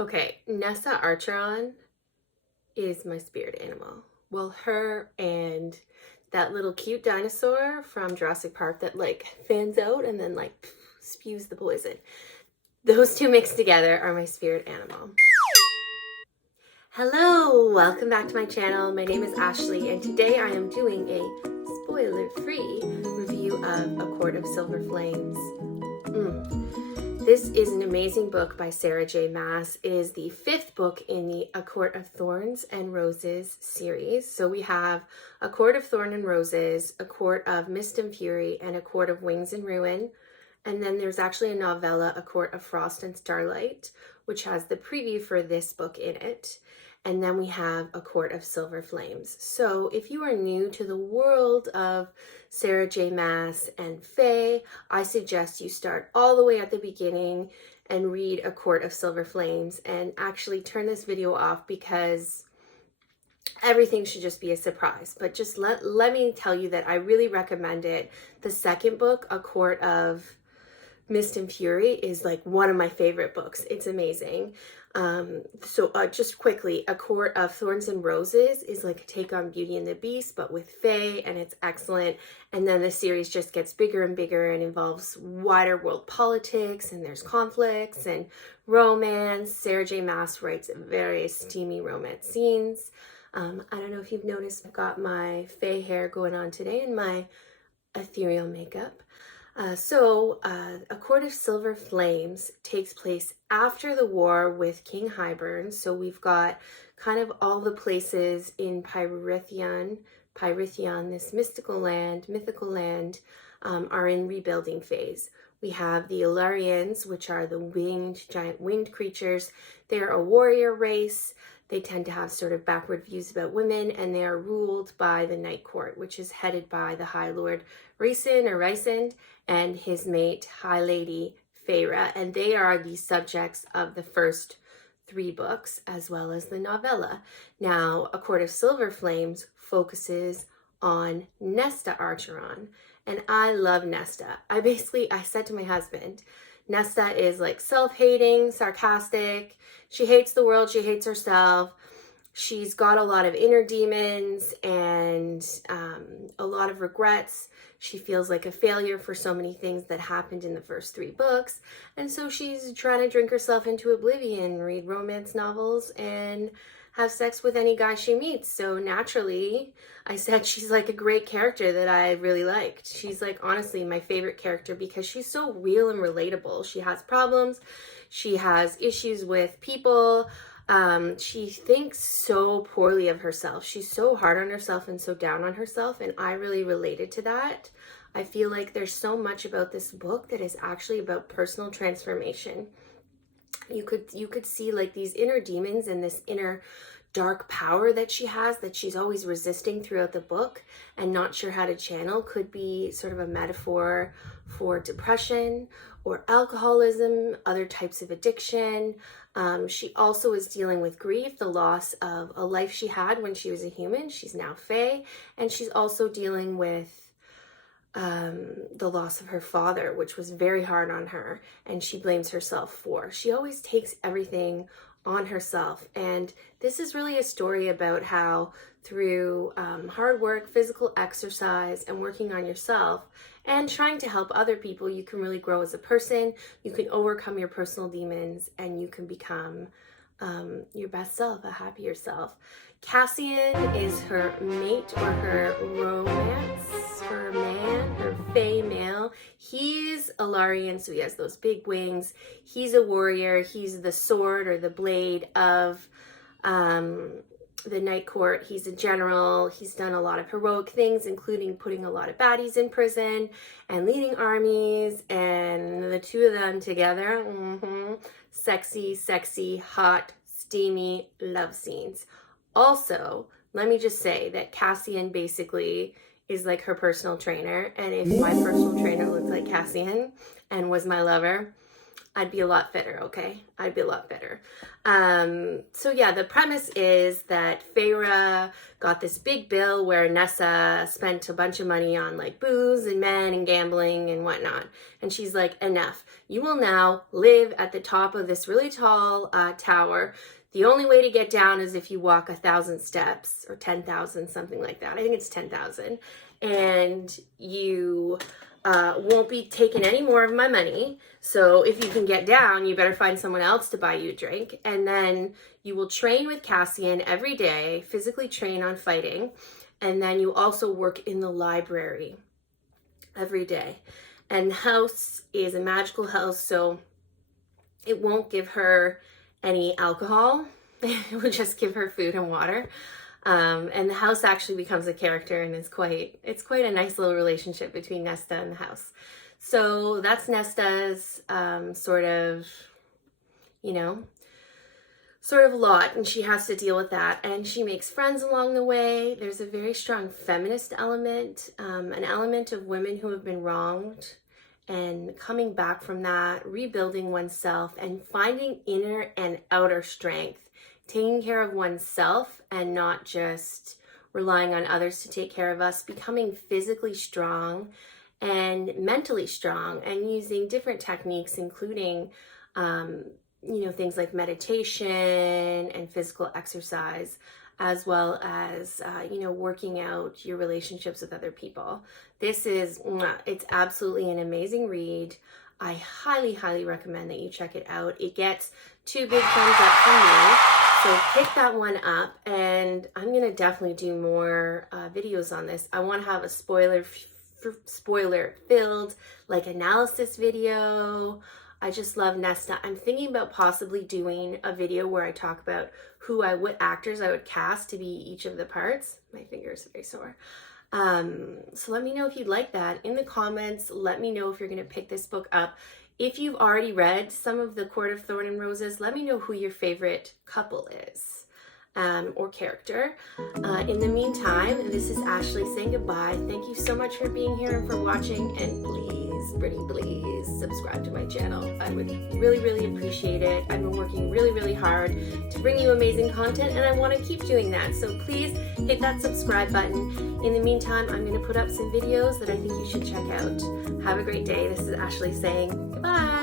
Okay, Nessa Archeron is my spirit animal. Well, her and that little cute dinosaur from Jurassic Park that like fans out and then like spews the poison. Those two mixed together are my spirit animal. Hello, welcome back to my channel. My name is Ashley and today I am doing a spoiler-free review of A Court of Silver Flames. This is an amazing book by Sarah J. Maas. It is the fifth book in the A Court of Thorns and Roses series. So we have A Court of Thorn and Roses, A Court of Mist and Fury, and A Court of Wings and Ruin. And then there's actually a novella, A Court of Frost and Starlight, which has the preview for this book in it. And then we have A Court of Silver Flames. So if you are new to the world of Sarah J. Maas and Faye, I suggest you start all the way at the beginning and read A Court of Silver Flames and actually turn this video off because everything should just be a surprise. But just let me tell you that I really recommend it. The second book, A Court of Mist and Fury, is like one of my favorite books. It's amazing. Just quickly, A Court of Thorns and Roses is like a take on Beauty and the Beast, but with Faye, and it's excellent. And then the series just gets bigger and bigger and involves wider world politics, and there's conflicts and romance. Sarah J. Maas writes very steamy romance scenes. I don't know if you've noticed, I've got my Faye hair going on today and my ethereal makeup. A Court of Silver Flames takes place after the war with King Hybern. So we've got kind of all the places in Pyrithon, this mythical land, are in rebuilding phase. We have the Illyrians, which are the giant winged creatures. They're a warrior race. They tend to have sort of backward views about women, and they are ruled by the Night Court, which is headed by the High Lord Rhysand and his mate, High Lady Feyre, and they are the subjects of the first three books, as well as the novella. Now, A Court of Silver Flames focuses on Nesta Archeron, and I love Nesta. I said to my husband, Nesta is like self-hating, sarcastic. She hates the world. She hates herself. She's got a lot of inner demons and a lot of regrets. She feels like a failure for so many things that happened in the first three books. And so she's trying to drink herself into oblivion, read romance novels, and have sex with any guy she meets. So naturally, I said she's like a great character that I really liked. She's like honestly my favorite character because she's so real and relatable. She has problems. She has issues with people. She thinks so poorly of herself. She's so hard on herself and so down on herself, and I really related to that. I feel like there's so much about this book that is actually about personal transformation. You could see like these inner demons and this inner dark power that she has that she's always resisting throughout the book and not sure how to channel. Could be sort of a metaphor for depression or alcoholism, other types of addiction. She also is dealing with grief, the loss of a life she had when she was a human. She's now Fae, and she's also dealing with the loss of her father, which was very hard on her, and she blames herself for. She always takes everything on herself, and this is really a story about how through hard work, physical exercise, and working on yourself and trying to help other people, you can really grow as a person. You can overcome your personal demons and you can become your best self, a happier self. Cassian is her mate or her romance, her man, her fae male. He's a Larian, so he has those big wings. He's a warrior. He's the sword or the blade of the Night Court. He's a general. He's done a lot of heroic things, including putting a lot of baddies in prison and leading armies, and the two of them together, sexy, hot, steamy love scenes. Also, let me just say that Cassian basically is like her personal trainer, and if my personal trainer looked like Cassian and was my lover, I'd be a lot fitter, okay? I'd be a lot fitter. So yeah, the premise is that Feyre got this big bill where Nessa spent a bunch of money on like booze and men and gambling and whatnot. And she's like, enough. You will now live at the top of this really tall tower. The only way to get down is if you walk 1,000 steps or 10,000, something like that. I think it's 10,000. And you won't be taking any more of my money. So if you can get down, you better find someone else to buy you a drink. And then you will train with Cassian every day, physically train on fighting. And then you also work in the library every day. And the house is a magical house, so it won't give her any alcohol. It will just give her food and water. And the house actually becomes a character, and it's quite a nice little relationship between Nesta and the house. So that's Nesta's sort of lot, and she has to deal with that. And she makes friends along the way. There's a very strong feminist element, an element of women who have been wronged and coming back from that, rebuilding oneself and finding inner and outer strength, taking care of oneself and not just relying on others to take care of us, becoming physically strong and mentally strong, and using different techniques, including things like meditation and physical exercise, as well as working out your relationships with other people. It's absolutely an amazing read. I highly, highly recommend that you check it out. It gets 2 big thumbs up from me. So pick that one up, and I'm going to definitely do more videos on this. I want to have a spoiler-filled like analysis video. I just love Nesta. I'm thinking about possibly doing a video where I talk about what actors I would cast to be each of the parts. My fingers are very sore. So let me know if you'd like that in the comments. Let me know if you're going to pick this book up. If you've already read some of the Court of Thorn and Roses, let me know who your favorite couple is or character. In the meantime, this is Ashley saying goodbye. Thank you so much for being here and for watching, and please subscribe to my channel. I would really, really appreciate it. I've been working really, really hard to bring you amazing content, and I want to keep doing that. So please hit that subscribe button. In the meantime, I'm going to put up some videos that I think you should check out. Have a great day. This is Ashley saying goodbye.